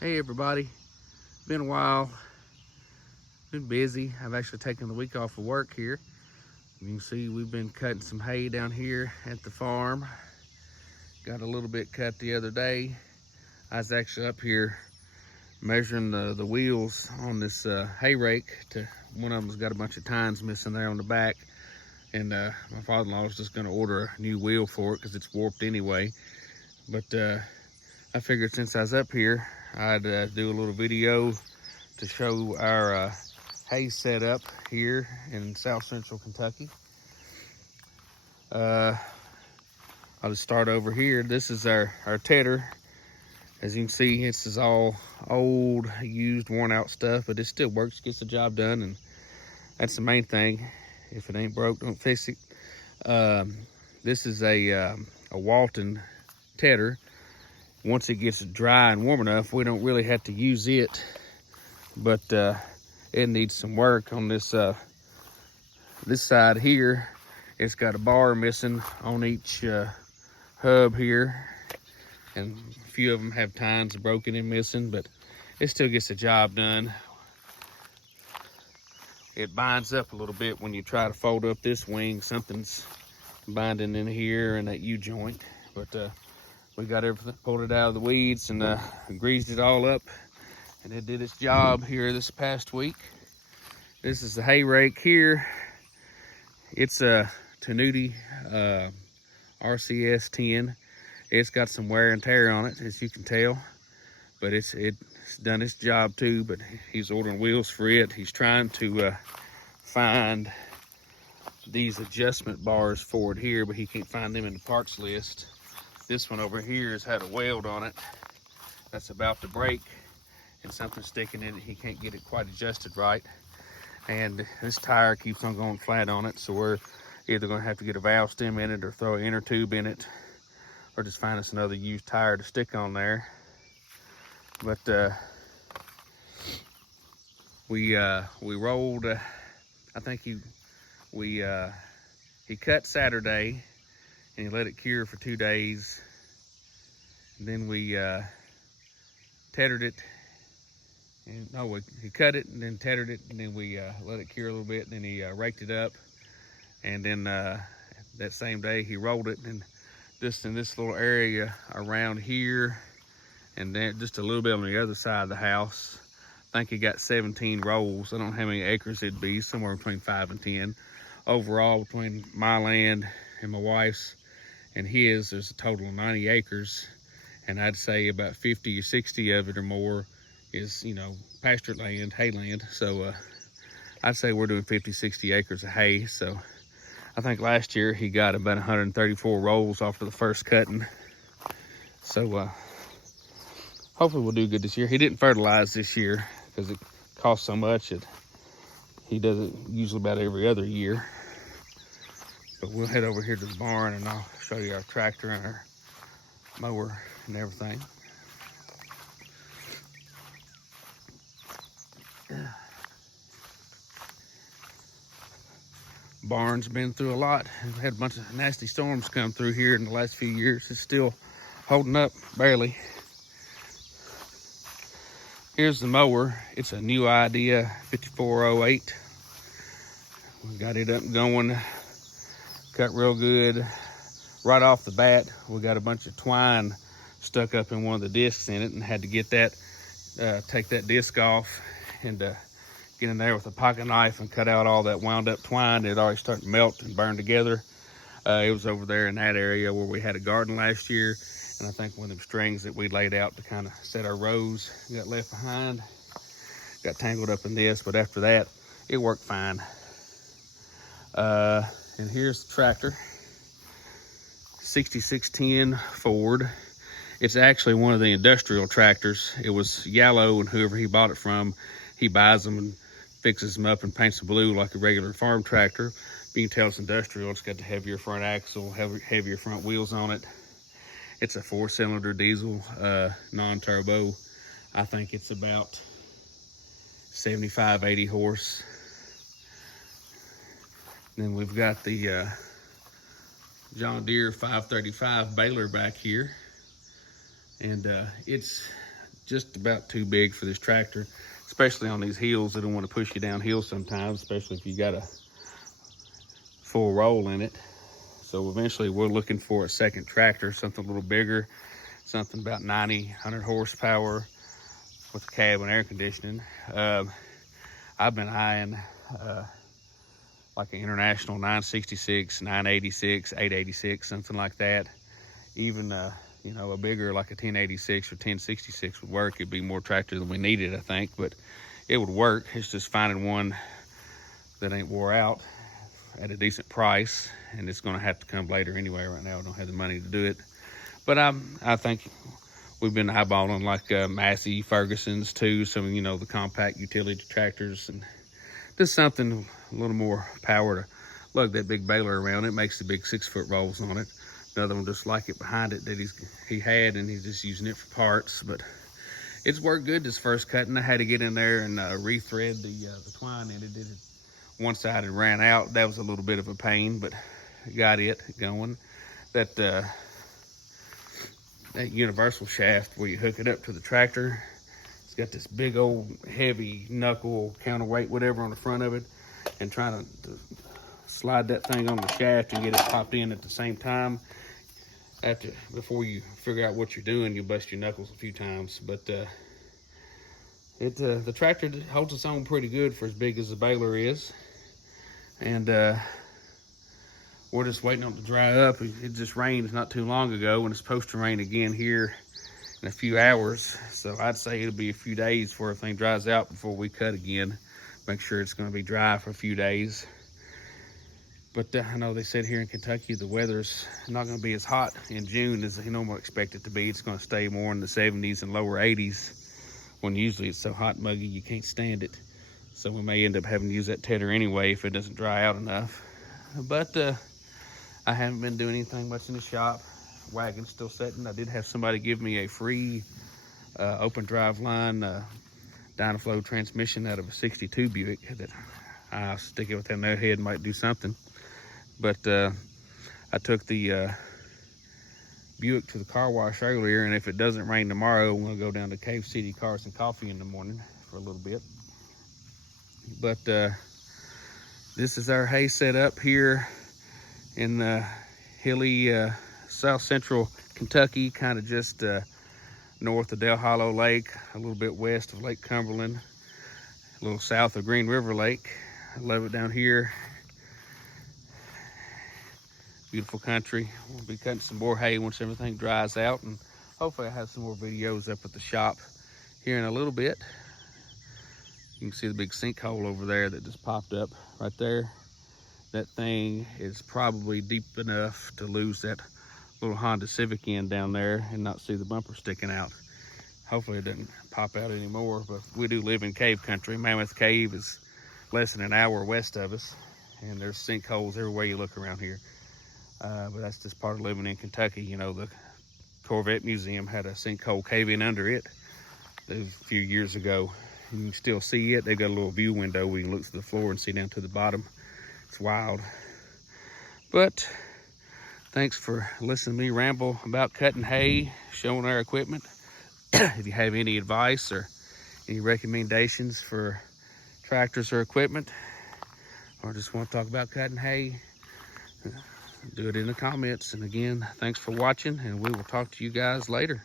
Hey everybody, been a while, been busy. I've actually taken the week off of work here. You can see we've been cutting some hay down here at the farm. Got a little bit cut the other day. I was actually up here measuring the wheels on this hay rake. One of them's got a bunch of tines missing there on the back. And my father-in-law is just gonna order a new wheel for it because it's warped anyway. But I figured since I was up here, I'd do a little video to show our hay setup here in South Central Kentucky. I'll just start over here. This is our tedder. As you can see, this is all old, used, worn out stuff, but it still works, gets the job done, and that's the main thing. If it ain't broke, don't fix it. This is a Walton tedder. Once it gets dry and warm enough, we don't really have to use it, but it needs some work on this this side here. It's got a bar missing on each hub here, and a few of them have tines broken and missing, but it still gets the job done. It binds up a little bit when you try to fold up this wing. Something's binding in here and that U-joint, but we got everything, pulled it out of the weeds and greased it all up, and it did its job here this past week. This is the hay rake here. It's a Tenuti RCS 10. It's got some wear and tear on it, as you can tell, but it's done its job too. But he's ordering wheels for it. He's trying to find these adjustment bars for it here, but he can't find them in the parts list. This one over here has had a weld on it that's about to break, and something's sticking in it. He can't get it quite adjusted right, and this tire keeps on going flat on it, so we're either going to have to get a valve stem in it or throw an inner tube in it, or just find us another used tire to stick on there. But we rolled, I think he cut Saturday and he let it cure for 2 days. And then we tethered it, and he cut it and then tethered it, and then we let it cure a little bit, and then he raked it up, and then that same day he rolled it, and just in this little area around here, and then just a little bit on the other side of the house. I think he got 17 rolls. I don't know how many acres it'd be, somewhere between 5 and 10. Overall, between my land and my wife's and his, there's a total of 90 acres. And I'd say about 50 or 60 of it or more is, pasture land, hay land. So I'd say we're doing 50, 60 acres of hay. So I think last year he got about 134 rolls off of the first cutting. So hopefully we'll do good this year. He didn't fertilize this year because it costs so much. He does it usually about every other year. But we'll head over here to the barn and I'll show you our tractor and our mower and everything. Barn's been through a lot. We've had a bunch of nasty storms come through here in the last few years. It's still holding up, barely. Here's the mower. It's a New Idea 5408. We got it up and going, cut real good. Right off the bat, we got a bunch of twine stuck up in one of the discs in it, and had to get that, take that disc off and get in there with a pocket knife and cut out all that wound up twine. It already started to melt and burn together. It was over there in that area where we had a garden last year, and I think one of them strings that we laid out to kind of set our rows got left behind, got tangled up in this, but after that, it worked fine. And here's the tractor. 6610 Ford. It's actually one of the industrial tractors. It was yellow, and whoever he bought it from, he buys them and fixes them up and paints them blue like a regular farm tractor. But you can tell it's industrial. It's got the heavier front axle, heavier front wheels on it. It's a 4-cylinder diesel, non-turbo. I think it's about 75, 80 horse. Then we've got the John Deere 535 baler back here, and it's just about too big for this tractor, especially on these hills. They don't want to push you downhill sometimes, especially if you got a full roll in it. So eventually we're looking for a second tractor, something a little bigger, something about 90, 100 horsepower with a cab and air conditioning. I've been eyeing like an International 966, 986, 886, something like that. Even you know, a bigger like a 1086 or 1066 would work. It'd be more tractor than we needed, I think, but it would work. It's just finding one that ain't wore out at a decent price, and it's going to have to come later anyway. Right now I don't have the money to do it, but I think we've been eyeballing like Massey, Ferguson's too, some, you know, the compact utility tractors, and just something a little more power to lug that big baler around. It makes the big 6-foot rolls on it. Another one just like it behind it that he had, and he's just using it for parts. But it's worked good this first cutting. I had to get in there and rethread the twine in it. Did it one side and ran out. That was a little bit of a pain, but got it going. That universal shaft where you hook it up to the tractor, it's got this big old heavy knuckle counterweight whatever on the front of it, and trying to slide that thing on the shaft and get it popped in at the same time. Before you figure out what you're doing, you bust your knuckles a few times. But the tractor holds its own pretty good for as big as the baler is, and we're just waiting on it to dry up. It just rained not too long ago, and it's supposed to rain again here in a few hours. So I'd say it'll be a few days before everything dries out before we cut again. Make sure it's going to be dry for a few days. But I know they said here in Kentucky the weather's not going to be as hot in June as you normally expect it to be. It's going to stay more in the 70s and lower 80s, when usually it's so hot and muggy you can't stand it. So we may end up having to use that tedder anyway if it doesn't dry out enough. But I haven't been doing anything much in the shop. Wagon's still sitting. I did have somebody give me a free open drive line Dynaflow transmission out of a 62 Buick that I'll stick it with that nut head, might do something. But I took the Buick to the car wash earlier, and if it doesn't rain tomorrow, we'll go down to Cave City Cars and Coffee in the morning for a little bit. But this is our hay setup here in hilly south central Kentucky, kind of just north of Del Hollow Lake, a little bit west of Lake Cumberland, a little south of Green River Lake. I love it down here. Beautiful country. We'll be cutting some more hay once everything dries out, and hopefully I'll have some more videos up at the shop here in a little bit. You can see the big sinkhole over there that just popped up right there. That thing is probably deep enough to lose that little Honda Civic in down there and not see the bumper sticking out. Hopefully it doesn't pop out anymore, but we do live in cave country. Mammoth Cave is less than an hour west of us, and there's sinkholes everywhere you look around here. But that's just part of living in Kentucky. You know, the Corvette Museum had a sinkhole cave in under it a few years ago. You can still see it. They've got a little view window where you can look through the floor and see down to the bottom. It's wild. But thanks for listening to me ramble about cutting hay, showing our equipment. If you have any advice or any recommendations for tractors or equipment, or just want to talk about cutting hay, do it in the comments. And again, thanks for watching, and we will talk to you guys later.